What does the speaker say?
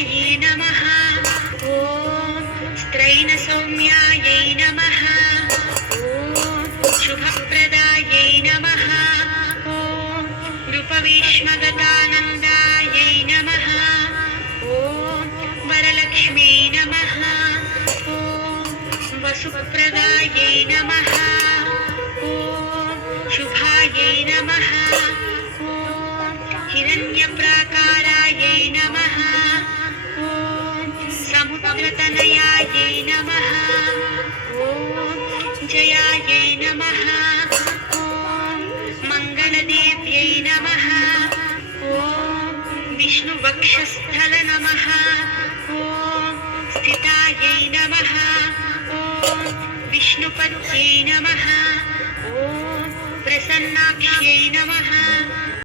तनये नमः। ॐ स्त्रैणसौम्यायै नमः। ॐ शुभप्रदायै नमः। ॐ नृपवेश्मगतानन्दायै नमः। ॐ वरलक्ष्म्यै नमः। ॐ वसुप्रदायै नमः। ॐ शुभायै नमः। ॐ हिरण्यप्राकारायै नमः। ॐ समुद्रतनयायै नमः। ॐ जयायै नमः। ॐ मङ्गलदेव्यै नमः। ॐ विष्णुवक्षस्थल नमः। ॐ स्थितायै नमः। ॐ विष्णुपत्यै नमः। ॐ प्रसन्नाक्ष्यै नमः।